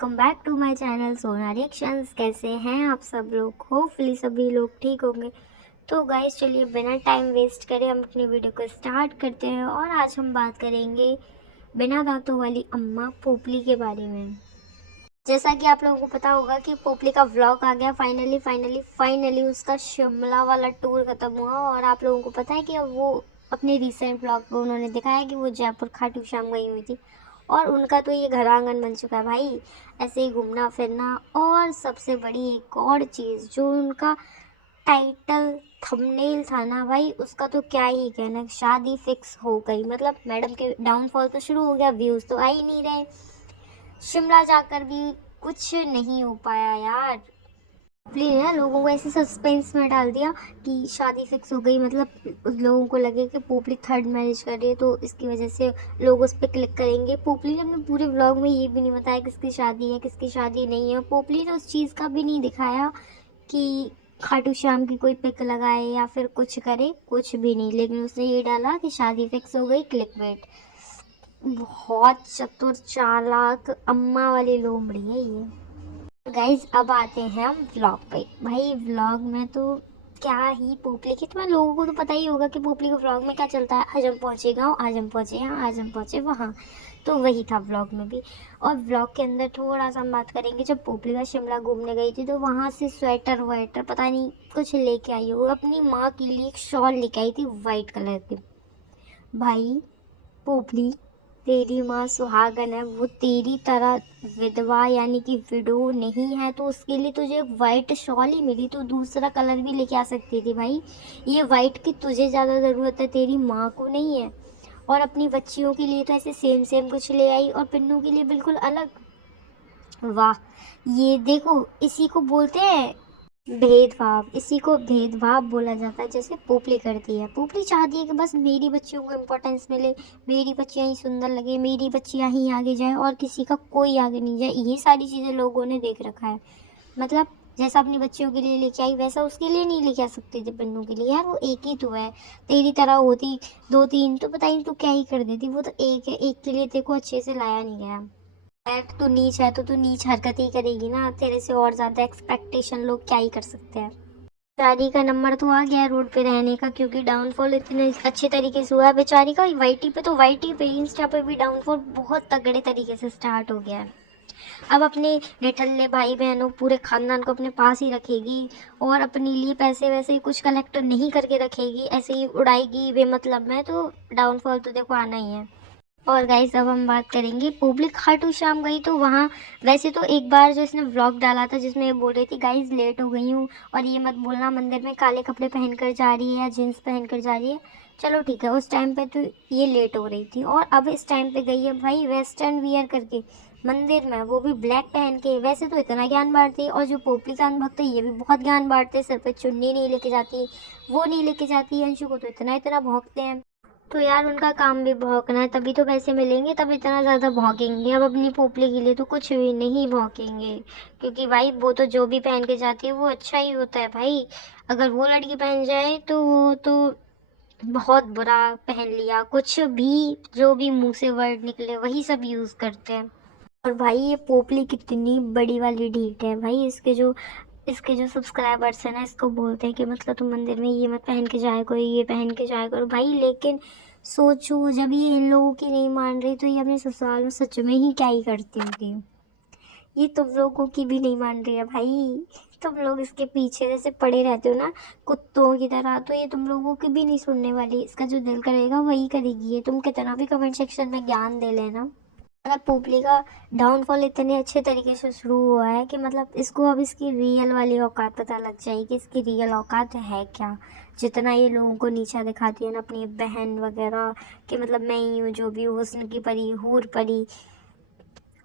Welcome back to my channel Sona reactions. कैसे हैं आप सब लोग? होपफुली सभी लोग ठीक होंगे। तो गाइस चलिए बिना टाइम वेस्ट करे हम अपनी वीडियो को स्टार्ट करते हैं। और आज हम बात करेंगे बिना दांतों वाली अम्मा पोपली के बारे में। जैसा कि आप लोगों को पता होगा कि पोपली का व्लॉग आ गया फाइनली उसका शिमला वाला टूर खत्म हुआ। और आप लोगों को पता है कि अब वो अपने रिसेंट व्लॉग में उन्होंने दिखाया कि वो जयपुर खाटू श्याम गई हुई थी। और उनका तो ये घर आंगन बन चुका है भाई, ऐसे ही घूमना फिरना। और सबसे बड़ी एक और चीज़, जो उनका टाइटल थंबनेल था ना भाई, उसका तो क्या ही कहना, शादी फिक्स हो गई। मतलब मैडम के डाउनफॉल तो शुरू हो गया, व्यूज़ तो आ ही नहीं रहे, शिमला जाकर भी कुछ नहीं हो पाया यार। प्लीज ना लोगों को ऐसे सस्पेंस में डाल दिया कि शादी फिक्स हो गई। मतलब उस लोगों को लगे कि पोपली थर्ड मैरिज कर रही है, तो इसकी वजह से लोग उस पर क्लिक करेंगे। पोपली ने अपने पूरे व्लॉग में ये भी नहीं बताया किसकी शादी है किसकी शादी नहीं है। पोपली ने उस चीज़ का भी नहीं दिखाया कि खाटू श्याम की कोई पिक लगाए या फिर कुछ करे, कुछ भी नहीं। लेकिन उसने ये डाला कि शादी फिक्स हो गई, क्लिकबेट। बहुत चतुर चालाक अम्मा वाली लोमड़ी है ये। गाइज अब आते हैं हम व्लॉग पे। भाई व्लॉग में तो क्या ही पोपली की, तुम्हारे लोगों को तो पता ही होगा कि पोपली के व्लॉग में क्या चलता है। आज हम पहुँचे गाँव, आज हम पहुँचे यहाँ, आज हम पहुँचे वहाँ। तो वही था व्लॉग में भी। और व्लॉग के अंदर थोड़ा सा हम बात करेंगे, जब पोपली का शिमला घूमने गई थी तो वहाँ से स्वेटर वेटर पता नहीं कुछ लेके आई हो, अपनी माँ के लिए एक शॉल लेके आई थी वाइट कलर की। भाई पोपली, तेरी माँ सुहागन है, वो तेरी तरह विधवा यानी कि विडो नहीं है, तो उसके लिए तुझे वाइट शॉल ही मिली, तो दूसरा कलर भी लेके आ सकती थी भाई। ये वाइट की तुझे ज़्यादा ज़रूरत है, तेरी माँ को नहीं है। और अपनी बच्चियों के लिए तो ऐसे सेम सेम कुछ ले आई, और पिन्नू के लिए बिल्कुल अलग। वाह, ये देखो इसी को बोलते हैं भेदभाव, इसी को भेदभाव बोला जाता है। जैसे पोपली करती है, पोपली चाहती है कि बस मेरी बच्चियों को इम्पोर्टेंस मिले, मेरी बच्चियाँ ही सुंदर लगे, मेरी बच्चियाँ ही आगे जाए और किसी का कोई आगे नहीं जाए। ये सारी चीज़ें लोगों ने देख रखा है। मतलब जैसा अपनी बच्चियों के लिए लेके आई वैसा उसके लिए नहीं लेके आ सकती थी पिन्नू के लिए। यार वो एक ही तो है, तेरी तरह होती दो तीन तो पता नहीं तू क्या ही कर देती। वो तो एक है, एक के लिए देखो अच्छे से लाया नहीं गया। यार तू नीच है तो तू नीच हरकत ही करेगी ना, तेरे से और ज्यादा एक्सपेक्टेशन लोग क्या ही कर सकते हैं। बेचारी का नंबर तो आ गया रोड पे रहने का, क्योंकि डाउनफॉल इतने अच्छे तरीके से हुआ है बेचारी का। वाईटी पे तो वाईटी पे इंस्टा पे भी डाउनफॉल बहुत तगड़े तरीके से स्टार्ट हो गया है। अब अपने निठल्ले भाई बहनों पूरे खानदान को अपने पास ही रखेगी, और अपने लिए पैसे वैसे कुछ कलेक्ट नहीं करके रखेगी, ऐसे ही उड़ाएगी बेमतलब में, तो डाउनफॉल तो देखो आना ही है। और गाइस अब हम बात करेंगे पोपली खाटू श्याम गई तो वहाँ वैसे तो एक बार जो इसने व्लॉग डाला था जिसमें ये बोल रही थी गाइस लेट हो गई हूँ, और ये मत बोलना मंदिर में काले कपड़े पहनकर जा रही है या जीन्स पहनकर जा रही है। चलो ठीक है, उस टाइम पे तो ये लेट हो रही थी, और अब इस टाइम पे गई है भाई वेस्टर्न वियर करके मंदिर में, वो भी ब्लैक पहन के। वैसे तो इतना ज्ञान बांटती है, और जो पोपली का भक्त है ये भी बहुत ज्ञान बांटते हैं। सिर पे चुन्नी नहीं लेके जाती, वो नहीं लेके जाती, अंशु को तो इतना इतना भौंकते हैं। तो यार उनका काम भी भौंकना है, तभी तो पैसे मिलेंगे, तब इतना ज़्यादा भौंकेंगे। अब अपनी पोपली के लिए तो कुछ भी नहीं भौंकेंगे, क्योंकि भाई वो तो जो भी पहन के जाती है वो अच्छा ही होता है भाई। अगर वो लड़की पहन जाए तो वो तो बहुत बुरा पहन लिया, कुछ भी जो भी मुंह से वर्ड निकले वही सब यूज़ करते हैं। और भाई ये पोपली कितनी बड़ी वाली ढीठ है भाई। इसके जो सब्सक्राइबर्स हैं ना, इसको बोलते हैं कि मतलब तुम मंदिर में ये मत पहन के जाया करो, ये पहन के जाया करो भाई। लेकिन सोचो जब ये इन लोगों की नहीं मान रही तो ये अपने ससुराल में सच में ही क्या ही करती होगी। ये तुम लोगों की भी नहीं मान रही है भाई, तुम लोग इसके पीछे जैसे पड़े रहते हो ना कुत्तों की तरह, तो ये तुम लोगों की भी नहीं सुनने वाली। इसका जो दिल करेगा वही करेगी ये, तुम कितना भी कमेंट सेक्शन में ज्ञान दे लेना। मतलब पोपली का डाउनफॉल इतने अच्छे तरीके से शुरू हुआ है कि मतलब इसको अब इसकी रियल वाली औकात पता लग जाएगी, इसकी रियल औकात है क्या। जितना ये लोगों को नीचा दिखाती है ना अपनी बहन वगैरह, कि मतलब मैं ही हूँ जो भी हूँ, हुस्न की परी, हूर परी,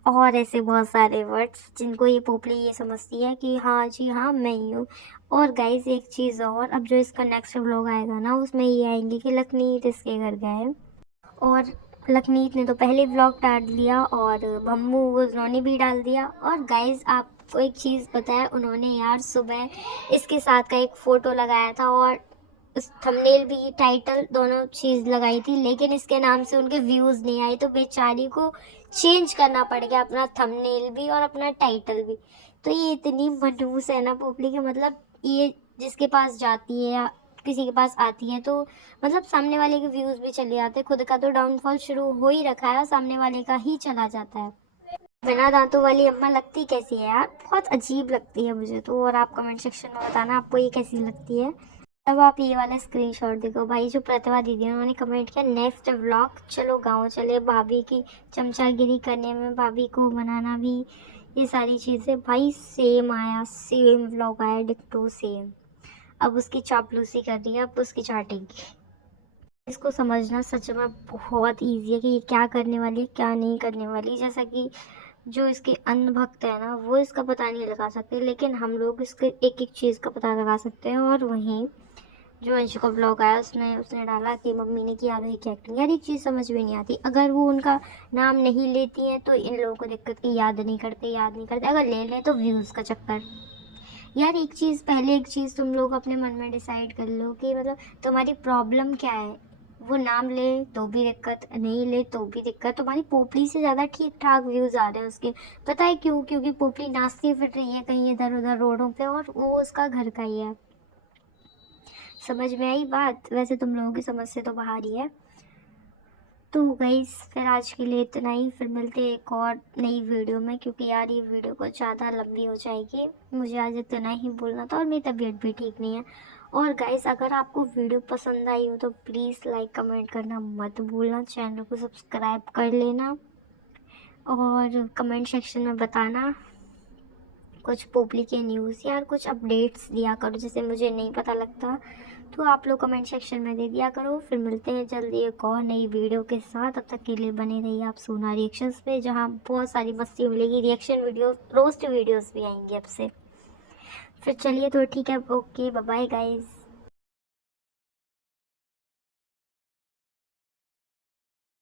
और ऐसे बहुत सारे वर्ड्स जिनको ये पोपली ये समझती है कि हाँ जी हाँ मैं ही हूँ। और गाइस एक चीज़ और, अब जो इसका नेक्स्ट व्लॉग आएगा ना उसमें ये आएंगे कि लखनीत इसके घर गए, और लखनीत ने तो पहले व्लॉग डाल दिया और भम्मू उन्होंने भी डाल दिया। और गाइज आपको एक चीज़ पता है, उन्होंने यार सुबह इसके साथ का एक फ़ोटो लगाया था, और उस थंबनेल भी, टाइटल दोनों चीज़ लगाई थी, लेकिन इसके नाम से उनके व्यूज़ नहीं आए, तो बेचारी को चेंज करना पड़ गया अपना थंबनेल भी और अपना टाइटल भी। तो ये इतनी मनहूस है ना पोपली के, मतलब ये जिसके पास जाती है या किसी के पास आती है तो मतलब सामने वाले के व्यूज़ भी चले जाते हैं, खुद का तो डाउनफॉल शुरू हो ही रखा है और सामने वाले का ही चला जाता है। बिना दांतों वाली अम्मा लगती कैसी है यार, बहुत अजीब लगती है मुझे तो। और आप कमेंट सेक्शन में बताना आपको ये कैसी लगती है। अब आप ये वाला स्क्रीनशॉट देखो भाई, जो प्रतिभा दीदी उन्होंने कमेंट किया, नेक्स्ट व्लॉग चलो गाँव चले, भाभी की चमचागिरी करने में, भाभी को मनाना भी, ये सारी चीज़ें भाई सेम आया, सेम व्लॉग आया, डिट्टो सेम। अब उसकी चापलूसी कर रही है, अब उसकी चाटेगी। इसको समझना सच में बहुत ईजी है कि ये क्या करने वाली है, क्या नहीं करने वाली। जैसा कि जो इसके अन्य भक्त है ना, वो इसका पता नहीं लगा सकते, लेकिन हम लोग इसके एक एक चीज़ का पता लगा सकते हैं। और वहीं जो अंशु का ब्लॉग आया उसने डाला कि मम्मी ने किया वही क्या एक्टिंग। यार एक चीज़ समझ में नहीं आती, अगर वो उनका नाम नहीं लेती हैं तो इन लोगों को दिक्कत की याद नहीं करते, अगर ले लें तो व्यूज़ का चक्कर। यार एक चीज़ तुम लोग अपने मन में डिसाइड कर लो कि मतलब तुम्हारी प्रॉब्लम क्या है। वो नाम ले तो भी दिक्कत, नहीं ले तो भी दिक्कत। तुम्हारी पोपली से ज़्यादा ठीक ठाक व्यूज़ आ रहे हैं उसके। पता है क्यों? क्योंकि पोपली नाचती फिर रही है कहीं इधर उधर रोडों पे, और वो उसका घर का ही है। समझ में आई बात? वैसे तुम लोगों की समझ से तो बाहर ही है। तो गाइस फिर आज के लिए इतना ही, फिर मिलते हैं एक और नई वीडियो में, क्योंकि यार ये वीडियो कुछ ज़्यादा लंबी हो जाएगी। मुझे आज इतना ही बोलना था और मेरी तबीयत भी ठीक नहीं है। और गाइस अगर आपको वीडियो पसंद आई हो तो प्लीज़ लाइक कमेंट करना मत भूलना, चैनल को सब्सक्राइब कर लेना और कमेंट सेक्शन में बताना कुछ पोपली के न्यूज़ या कुछ अपडेट्स दिया करो, जैसे मुझे नहीं पता लगता तो आप लोग कमेंट सेक्शन में दे दिया करो। फिर मिलते हैं जल्दी एक और नई वीडियो के साथ। तब तक के लिए बने रहिए आप सोना रिएक्शंस पे, जहाँ बहुत सारी मस्ती मिलेगी, रिएक्शन वीडियो, रोस्ट वीडियोस भी आएंगे अब से। फिर चलिए तो ठीक है, ओके बाय बाय गाइस।